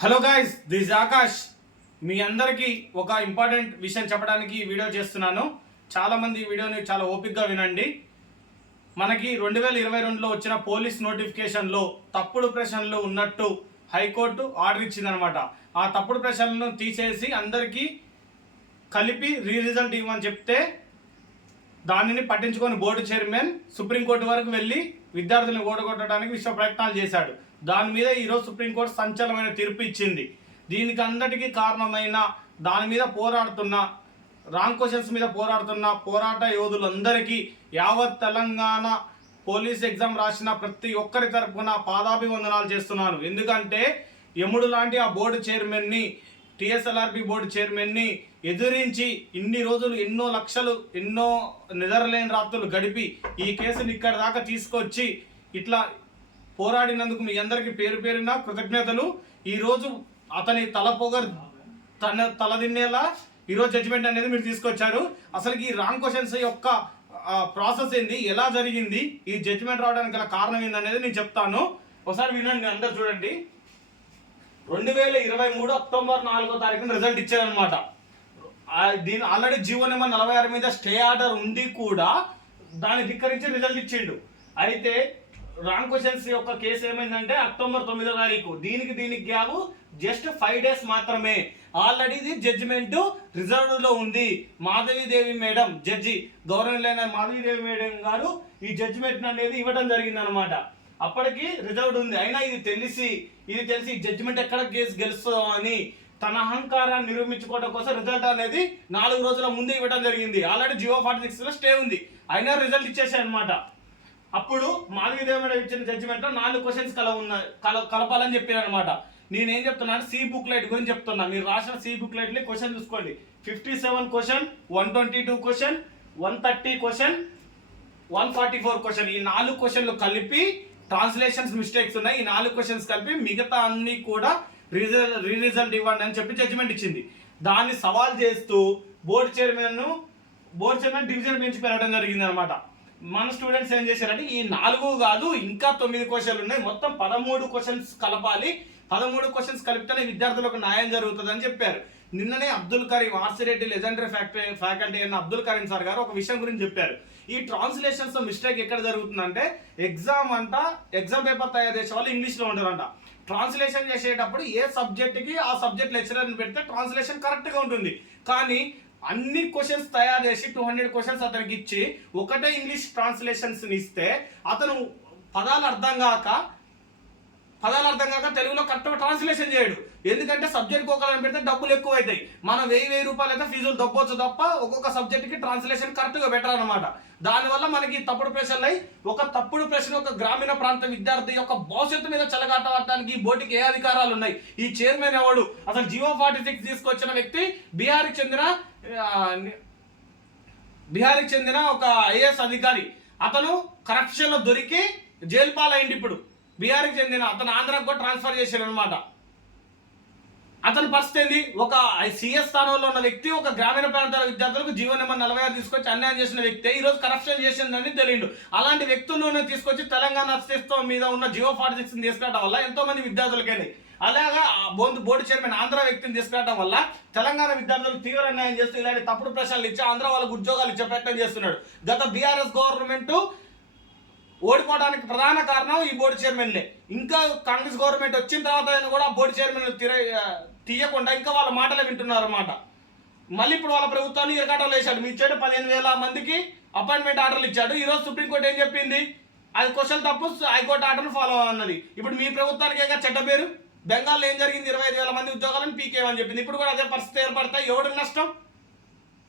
Hello guys this Akash. మీ అందరికీ ఒక important విషయం చెప్పడానికి వీడియో చేస్తున్నాను. చాలామంది ఈ వీడియోని చాలా ఓపిక్గా వినండి. మనకి రెండు వేల ఇరవై రెండులో వచ్చిన పోలీస్ నోటిఫికేషన్లో తప్పుడు ప్రశ్నలు ఉన్నట్టు హైకోర్టు ఆర్డర్ ఇచ్చిందనమాట. ఆ తప్పుడు ప్రశ్నలను తీసేసి అందరికీ కలిపి రీ రిజల్ట్ ఇవ్వమని చెప్తే దానిని పట్టించుకొని బోర్డు చైర్మన్ సుప్రీంకోర్టు వరకు వెళ్ళి విద్యార్థులను ఓడగొట్టడానికి విశ్వ ప్రయత్నాలు చేశాడు. దాని మీద ఈరోజు సుప్రీంకోర్టు సంచలనమైన తీర్పు ఇచ్చింది. దీనికి అందటికీ కారణమైన దాని మీద పోరాడుతున్న రాంగ్ క్వశ్చన్స్ మీద పోరాడుతున్న పోరాట యోధులందరికీ యావత్ తెలంగాణ పోలీస్ ఎగ్జామ్ రాసిన ప్రతి ఒక్కరి తరఫున పాదాభివందనాలు చేస్తున్నాను. ఎందుకంటే యముడు లాంటి ఆ బోర్డు చైర్మన్ని టిఎస్ఎల్ఆర్పి బోర్డు చైర్మన్ని ఎదిరించి ఇన్ని రోజులు ఎన్నో లక్షలు ఎన్నో నిద్రలేని రాత్రులు గడిపి ఈ కేసుని ఇక్కడ దాకా తీసుకొచ్చి ఇట్లా పోరాడినందుకు మీ అందరికీ పేరు పేరున కృతజ్ఞతలు. ఈరోజు అతని తల పొగర్ తన తలదిన్నేలా ఈరోజు జడ్జిమెంట్ అనేది మీరు తీసుకొచ్చారు. అసలు ఈ రాంగ్ క్వశ్చన్స్ యొక్క ప్రాసెస్ ఏంది? ఎలా జరిగింది? ఈ జడ్జిమెంట్ రావడానికి గల కారణం ఏందనేది నేను చెప్తాను. ఒకసారి వినండి అందరు చూడండి. రెండు వేల ఇరవై మూడు అక్టోబర్ నాలుగో తారీఖున రిజల్ట్ ఇచ్చారనమాట దీని ఆల్రెడీ జీవో నెంబర్ నలభై ఆరు మీద స్టే ఆర్డర్ ఉంది కూడా దాన్ని ధిక్కరించి రిజల్ట్ ఇచ్చిండు. అయితే రాంగ్ క్వశ్చన్స్ యొక్క కేసు ఏమైందంటే అక్టోబర్ తొమ్మిదో తారీఖు. దీనికి దీనికి గ్యాప్ జస్ట్ ఫైవ్ డేస్ మాత్రమే. ఆల్రెడీ ఇది జడ్జిమెంట్ రిజర్వ్లో ఉంది. మాధవీదేవి మేడం జడ్జి గౌరవనీయులైన మాధవీదేవి మేడం గారు ఈ జడ్జిమెంట్ అనేది ఇవ్వడం జరిగింది అనమాట అప్పటికి రిజర్వ్డ్ ఉంది. అయినా ఇది తెలిసి ఇది తెలిసి జడ్జిమెంట్ ఎక్కడ కేసు గెలుస్తుందో అని తన అహంకారాన్ని నిరూపించుకోవడం కోసం రిజల్ట్ అనేది నాలుగు రోజుల ముందే ఇవ్వడం జరిగింది. ఆల్రెడీ జియో ఫార్టీ సిక్స్లో స్టే ఉంది. అయినా రిజల్ట్ ఇచ్చేసాయి అనమాట అప్పుడు మాధవీదేవి ఇచ్చిన జడ్జిమెంట్ నాలుగు క్వశ్చన్స్ కల ఉన్న కల కలపాలని చెప్పారు అనమాట నేనేం చెప్తున్నాను సి బుక్ లైట్ గురించి చెప్తున్నా. మీరు రాసిన సి బుక్ లైట్ని క్వశ్చన్ చూసుకోండి. Fifty seven question one twenty two question one thirty question one forty four question ఈ నాలుగు క్వశ్చన్లు కలిపి ట్రాన్స్లేషన్స్ మిస్టేక్స్ ఉన్నాయి. ఈ నాలుగు క్వశ్చన్స్ కలిపి మిగతా అన్ని కూడా రిజల్ట్ రీ రిజల్ట్ ఇవ్వండి అని చెప్పి జడ్జిమెంట్ ఇచ్చింది. దాన్ని సవాల్ చేస్తూ board chairman board chairman division bench పెరగడం జరిగింది అనమాట మన స్టూడెంట్స్ ఏం చేశారంటే ఈ నాలుగు కాదు ఇంకా తొమ్మిది క్వశ్చన్లు ఉన్నాయి. మొత్తం పదమూడు క్వశ్చన్స్ కలపాలి. పదమూడు క్వశ్చన్స్ కలిపితేనే విద్యార్థులకు న్యాయం జరుగుతుందని చెప్పారు. నిన్ననే Abdul Karim RC Reddy legendary factory faculty అయిన అబ్దుల్ కరీం సార్ గారు ఒక విషయం గురించి చెప్పారు. ఈ ట్రాన్స్లేషన్స్ మిస్టేక్ ఎక్కడ జరుగుతుందంటే ఎగ్జామ్ అంట ఎగ్జామ్ పేపర్ తయారు చేసే వాళ్ళు ఇంగ్లీష్లో ఉంటారంట. ట్రాన్స్లేషన్ చేసేటప్పుడు ఏ సబ్జెక్ట్కి ఆ సబ్జెక్ట్ లెక్చరర్ని పెడితే ట్రాన్స్లేషన్ కరెక్ట్గా ఉంటుంది. కానీ అన్ని క్వశ్చన్స్ తయారు చేసి టూ హండ్రెడ్ క్వశ్చన్స్ అతనికి ఇచ్చి ఒకటే ఇంగ్లీష్ ట్రాన్స్లేషన్స్ ఇస్తే అతను పదాలు అర్థం కాక పదాలు అర్థం కాక తెలుగులో కరెక్ట్గా ట్రాన్స్లేషన్ చేయడు. ఎందుకంటే సబ్జెక్ట్ ఒకళ్ళని పెడితే డబ్బులు ఎక్కువ అవుతాయి మనం వెయ్యి వెయ్యి రూపాయలు అయితే ఫీజులు దొబ్బొచ్చు తప్ప ఒక్కొక్క సబ్జెక్ట్కి ట్రాన్స్లేషన్ కరెక్ట్గా బెటర్ అనమాట దానివల్ల మనకి తప్పుడు ప్రశ్నలు అయి ఒక తప్పుడు ప్రశ్న ఒక గ్రామీణ ప్రాంత విద్యార్థి యొక్క భవిష్యత్తు మీద చెలగాటడానికి ఈ బోర్డుకి ఏ అధికారాలు ఉన్నాయి? ఈ చైర్మన్ ఎవడు? అసలు జియో ఫార్టీ సిక్స్ తీసుకొచ్చిన వ్యక్తి బీహార్కి చెందిన బీహార్కి చెందిన ఒక ఐఏఎస్ అధికారి అతను కరప్షన్లో దొరికి జైలు పాలైంది ఇప్పుడు. బీహార్కి చెందిన అతను ఆంధ్రాకు కూడా ట్రాన్స్ఫర్ చేశారు అనమాట అతని పరిస్థితి ఏంది? ఒక సిఎస్ స్థానంలో ఉన్న వ్యక్తి ఒక గ్రామీణ ప్రాంతాల విద్యార్థులకు జీవన నెంబర్ నలభై ఆరు తీసుకొచ్చి అన్యాయం చేసిన వ్యక్తి. ఈ రోజు కరప్షన్ చేసిందని తెలియదు అలాంటి వ్యక్తులను తీసుకొచ్చి తెలంగాణ అస్తిత్వం మీద ఉన్న జియో ఫార్టీ సిక్స్ తీసుకురావడం వల్ల ఎంతో మంది అలాగా ఆ బోర్డు బోర్డు చైర్మన్ ఆంధ్ర వ్యక్తిని తీసుకురావడం వల్ల తెలంగాణ విద్యార్థులకు తీవ్ర అన్యాయం చేస్తూ ఇలాంటి తప్పుడు ప్రశ్నలు ఇచ్చి ఆంధ్ర వాళ్ళకు ఉద్యోగాలు ఇచ్చే ప్రయత్నం చేస్తున్నాడు. గత బీఆర్ఎస్ గవర్నమెంట్ ఓడిపోవడానికి ప్రధాన కారణం ఈ బోర్డు చైర్మన్లే. ఇంకా కాంగ్రెస్ గవర్నమెంట్ వచ్చిన తర్వాత అయినా కూడా బోర్డు చైర్మన్ తిర తీయకుండా ఇంకా వాళ్ళ మాటలే వింటున్నారు అన్నమాట మళ్ళీ ఇప్పుడు వాళ్ళ ప్రభుత్వాన్ని ఇరకాటలు వేశాడు. మీ ఇచ్చాడు పదిహేను వేల మందికి అపాయింట్మెంట్ ఆర్డర్లు ఇచ్చాడు. ఈరోజు సుప్రీంకోర్టు ఏం చెప్పింది? అది క్వశ్చన్ తప్పు హైకోర్టు ఆర్డర్ ఫాలో అన్నది. ఇప్పుడు మీ ప్రభుత్వానికి ఏక చెడ్డ పేరు? బెంగాల్లో ఏం జరిగింది? ఇరవై ఐదు వేల మంది ఉద్యోగాలను పీకేమని చెప్పింది. ఇప్పుడు కూడా అదే పరిస్థితి ఏర్పడతాయి. ఎవరు నష్టం?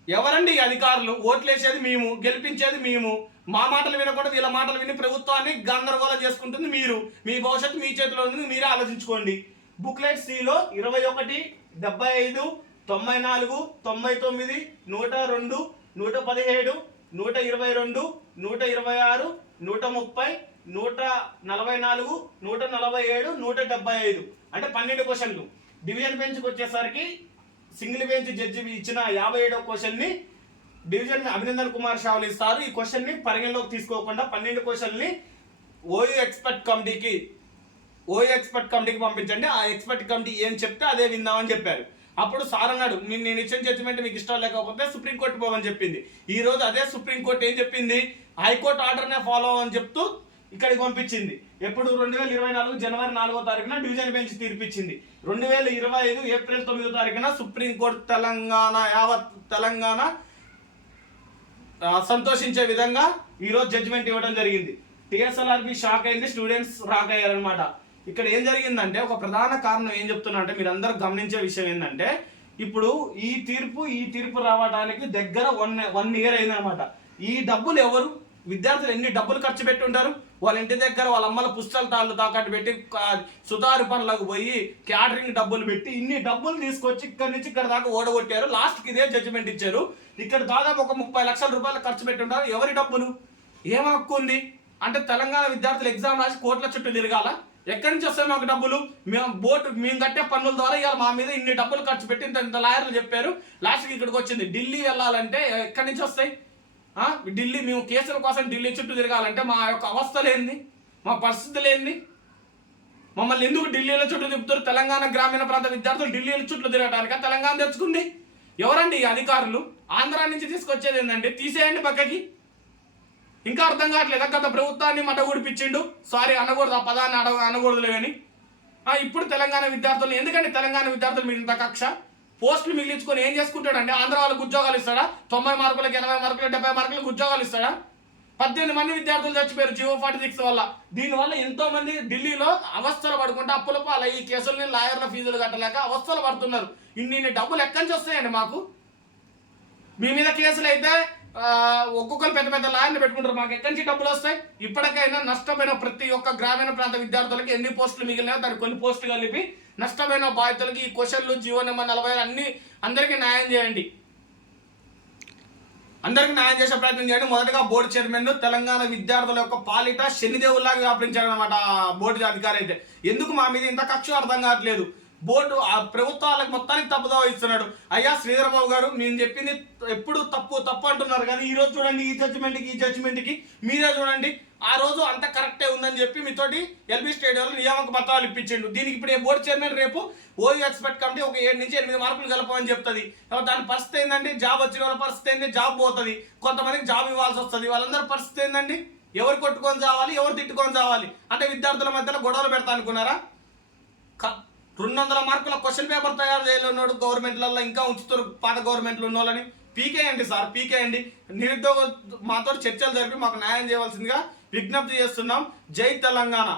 ఎవరండి అధికారులు? ఓట్లేసేది మేము గెలిపించేది మేము. మా మాటలు వినకూడదు వీళ్ళ మాటలు విని ప్రభుత్వాన్ని గందరగోళం చేసుకుంటుంది మీరు. మీ భవిష్యత్తు మీ చేతిలో ఉంది మీరే ఆలోచించుకోండి. బుక్లెట్ సిలో ఇరవై ఒకటి డెబ్బై ఐదు తొంభై నాలుగు తొంభై తొమ్మిది నూట రెండు నూట పదిహేడు నూట ఇరవై రెండు నూట ఇరవై ఆరు నూట ముప్పై నూట నలభై నాలుగు నూట నలభై ఏడు నూట డెబ్బై ఐదు. అంటే పన్నెండు క్వశ్చన్లు. డివిజన్ బెంచ్కి వచ్చేసరికి సింగిల్ బెంచ్ జడ్జి ఇచ్చిన యాభై ఏడో క్వశ్చన్ని డివిజన్ అభినందన్ కుమార్ షావులు ఇస్తారు. ఈ క్వశ్చన్ని పరిగణలోకి తీసుకోకుండా పన్నెండు క్వశ్చన్ని ఓయూ ఎక్స్పర్ట్ కమిటీకి ఓయూ ఎక్స్పర్ట్ కమిటీకి పంపించండి. ఆ ఎక్స్పర్ట్ కమిటీ ఏం చెప్తే అదే విందామని చెప్పారు. అప్పుడు సార్ అన్నాడు నేను నేను ఇచ్చిన జడ్జిమెంట్ మీకు ఇష్టం లేకపోతే సుప్రీంకోర్టు పోవని చెప్పింది. ఈ రోజు అదే సుప్రీంకోర్టు ఏం చెప్పింది? హైకోర్టు ఆర్డర్నే ఫాలో అని చెప్తూ ఇక్కడికి పంపించింది. ఎప్పుడు? రెండు వేల ఇరవై నాలుగు జనవరి నాలుగో తారీఖున డివిజన్ బెంచ్ తీర్పిచ్చింది. రెండు వేల ఇరవై ఐదు ఏప్రిల్ తొమ్మిదో తారీఖున సుప్రీంకోర్టు తెలంగాణ యావత్ తెలంగాణ సంతోషించే విధంగా ఈరోజు జడ్జిమెంట్ ఇవ్వడం జరిగింది. టిఎస్ఎల్ఆర్బి షాక్ అయింది స్టూడెంట్స్ రాక్ అయ్యారనమాట ఇక్కడ ఏం జరిగిందంటే ఒక ప్రధాన కారణం ఏం చెప్తున్నా అంటే మీరు అందరూ గమనించే విషయం ఏంటంటే ఇప్పుడు ఈ తీర్పు ఈ తీర్పు రావడానికి దగ్గర వన్ వన్ ఇయర్ అయిందనమాట ఈ డబ్బులు ఎవరు? విద్యార్థులు ఎన్ని డబ్బులు ఖర్చు పెట్టి ఉంటారు వాళ్ళ ఇంటి దగ్గర వాళ్ళ అమ్మల పుస్తకాలు తాళ్ళు తాకట్టు పెట్టి సుతారు పనులకు పోయి క్యాటరింగ్ డబ్బులు పెట్టి ఇన్ని డబ్బులు తీసుకొచ్చి ఇక్కడ నుంచి ఇక్కడ దాకా ఓడగొట్టారు. లాస్ట్కి ఇదే జడ్జిమెంట్ ఇచ్చారు. ఇక్కడ దాదాపు ఒక ముప్పై లక్షల రూపాయలు ఖర్చు పెట్టి ఎవరి డబ్బులు? ఏం హక్కు ఉంది? అంటే తెలంగాణ విద్యార్థులు ఎగ్జామ్ రాసి కోట్ల చుట్టూ తిరగాల? ఎక్కడి నుంచి వస్తాయి మాకు డబ్బులు? మేము బోటు మేము కట్టే పన్నుల ద్వారా ఇవాళ మా మీద ఇన్ని డబ్బులు ఖర్చు పెట్టి ఇంత ఇంత లాయర్లు చెప్పారు. లాస్ట్కి ఇక్కడికి వచ్చింది. ఢిల్లీ వెళ్ళాలంటే ఎక్కడి నుంచి వస్తాయి? ఢిల్లీ మేము కేసుల కోసం ఢిల్లీ చుట్టూ తిరగాలంటే మా యొక్క అవస్థలు మా పరిస్థితులు మమ్మల్ని ఎందుకు ఢిల్లీలో చుట్టూ తిప్పుతారు? తెలంగాణ గ్రామీణ ప్రాంత విద్యార్థులు ఢిల్లీలో చుట్టూ తిరగడానికి తెలంగాణ తెచ్చుకుంది. ఎవరండి ఈ అధికారులు? ఆంధ్ర నుంచి తీసుకొచ్చేది ఏంటంటే తీసేయండి పక్కకి. ఇంకా అర్థం కావట్లేదు? గత ప్రభుత్వాన్ని మటగూడిపించిండు సారీ అనకూడదు. ఆ పదాన్ని అడ అనకూడదులే కానీ ఇప్పుడు తెలంగాణ విద్యార్థులు ఎందుకంటే తెలంగాణ విద్యార్థులు మిగిలిన కక్ష? పోస్టులు మిగిలించుకొని ఏం చేసుకుంటాడంటే ఆంధ్ర వాళ్ళకి ఉద్యోగాలు ఇస్తాడా? తొంభై మార్కులకు ఎనభై మార్కులు డెబ్బై మార్కులకు ఉద్యోగాలు ఇస్తాడా? పద్దెనిమిది మంది విద్యార్థులు చచ్చిపోయారు జియో ఫార్టీ సిక్స్ వల్ల. దీనివల్ల ఎంతో మంది ఢిల్లీలో అవస్థలు పడుకుంటే అప్పుల పాల ఈ కేసుల్ని లాయర్ల ఫీజులు కట్టలేక అవస్థలు పడుతున్నారు. ఇన్ని డబ్బులు ఎక్కడి నుంచి వస్తాయండి మాకు? మీ మీద కేసులు అయితే ఒక్కొక్కరు పెద్ద పెద్ద లాయర్లు పెట్టుకుంటారు. మాకు ఎక్కడి నుంచి డబ్బులు వస్తాయి? ఇప్పటికైనా నష్టమైన ప్రతి ఒక్క గ్రామీణ ప్రాంత విద్యార్థులకి ఎన్ని పోస్టులు మిగిలినా దానికి కొన్ని పోస్టులు కలిపి నష్టమైన బాధితులకి ఈ క్వశ్చన్లు జీవో నెంబర్ నలభై అన్ని అందరికీ న్యాయం చేయండి. అందరికీ న్యాయం చేసే ప్రయత్నం చేయండి. మొదటగా బోర్డు చైర్మన్ తెలంగాణ విద్యార్థుల యొక్క పాలిట శనిదేవుల్లాగా వ్యాపించాడు అనమాట బోర్డు అధికారి అయితే. ఎందుకు మా మీద ఇంత ఖర్చు అర్థం కావట్లేదు? బోర్డు ఆ ప్రభుత్వాలకు మొత్తానికి తప్పుదో ఇస్తున్నాడు. అయ్యా శ్రీధరబాబు గారు నేను చెప్పింది ఎప్పుడు తప్పు తప్పు అంటున్నారు. కానీ ఈ రోజు చూడండి ఈ జడ్జిమెంట్కి ఈ జడ్జిమెంట్కి మీరే చూడండి. ఆ రోజు అంత కరెక్టే ఉందని చెప్పి మీతోటి ఎల్బీ స్టేడియంలో నియామక పత్రాలు ఇప్పించిండు. దీనికి ఇప్పుడు ఏ బోర్డు చైర్మన్ రేపు ఓయూ ఎక్స్పెక్ట్ కమిటీ ఒక ఏడు నుంచి ఎనిమిది మార్కులు కలపమని చెప్తుంది. దాని పరిస్థితి ఏంటంటే జాబ్ వచ్చిన వాళ్ళ పరిస్థితి ఏంటి జాబ్ పోతుంది. కొంతమందికి జాబ్ ఇవ్వాల్సి వస్తుంది. వాళ్ళందరి పరిస్థితి ఏంటండి ఎవరు కొట్టుకొని చావాలి ఎవరు తిట్టుకొని చావాలి అంటే విద్యార్థుల మధ్యలో గొడవలు పెడతా అనుకున్నారా? క- రెండు వందల మార్కుల క్వశ్చన్ పేపర్ తయారు చేయలేనాడు గవర్నమెంట్లలో ఇంకా ఉంచుతారు పాత గవర్నమెంట్లు ఉన్న వాళ్ళని పీకేయండి సార్ పీకేయండి నిరుద్యోగ మాతో చర్చలు జరిపి మాకు న్యాయం చేయవలసిందిగా విజ్ఞప్తి చేస్తున్నాం. జై తెలంగాణ.